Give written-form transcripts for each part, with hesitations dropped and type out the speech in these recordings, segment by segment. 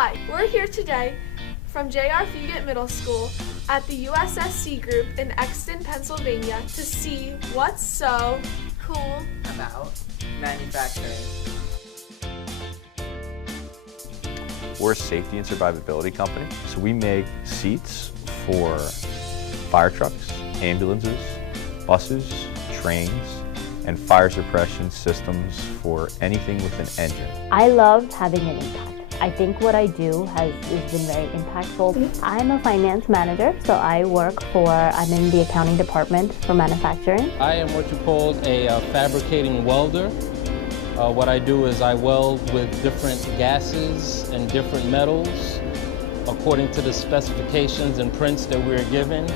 Hi, we're here today from J.R. Fugett Middle School at the USSC Group in Exton, Pennsylvania to see what's so cool about manufacturing. We're a safety and survivability company, so we make seats for fire trucks, ambulances, buses, trains, and fire suppression systems for anything with an engine. I love having an impact. I think what I do has been very impactful. I'm a finance manager, so I'm in the accounting department for manufacturing. I am what you call a fabricating welder. What I do is I weld with different gases and different metals according to the specifications and prints that we're given.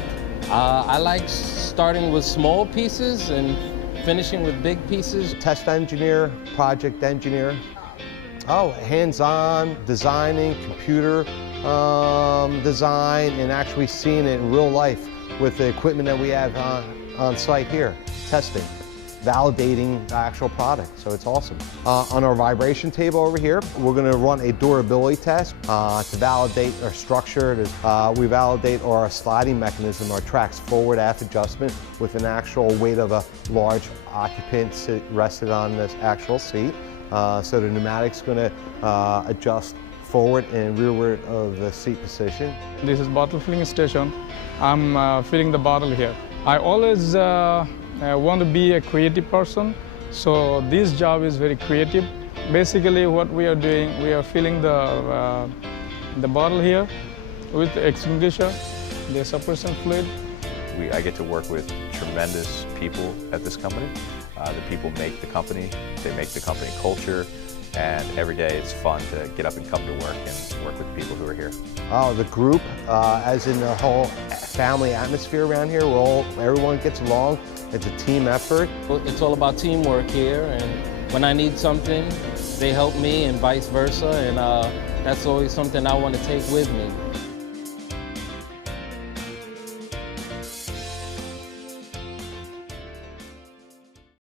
I like starting with small pieces and finishing with big pieces. Test engineer, project engineer. Oh, hands-on, designing, computer design, and actually seeing it in real life with the equipment that we have on site here. Testing, validating the actual product, so it's awesome. On our vibration table over here, we're going to run a durability test to validate our structure. We validate our sliding mechanism, our tracks forward aft adjustment with an actual weight of a large occupant rested on this actual seat. So the pneumatic's going to adjust forward and rearward of the seat position. This is bottle filling station. I'm filling the bottle here. I always want to be a creative person, so this job is very creative. Basically what we are doing, we are filling the bottle here with the extinguisher, the suppression fluid. I get to work with tremendous people at this company. The people make the company, they make the company culture, and every day it's fun to get up and come to work and work with the people who are here. Oh, the group, as in the whole family atmosphere around here, everyone gets along. It's a team effort. It's all about teamwork here, and when I need something, they help me and vice versa, and that's always something I want to take with me.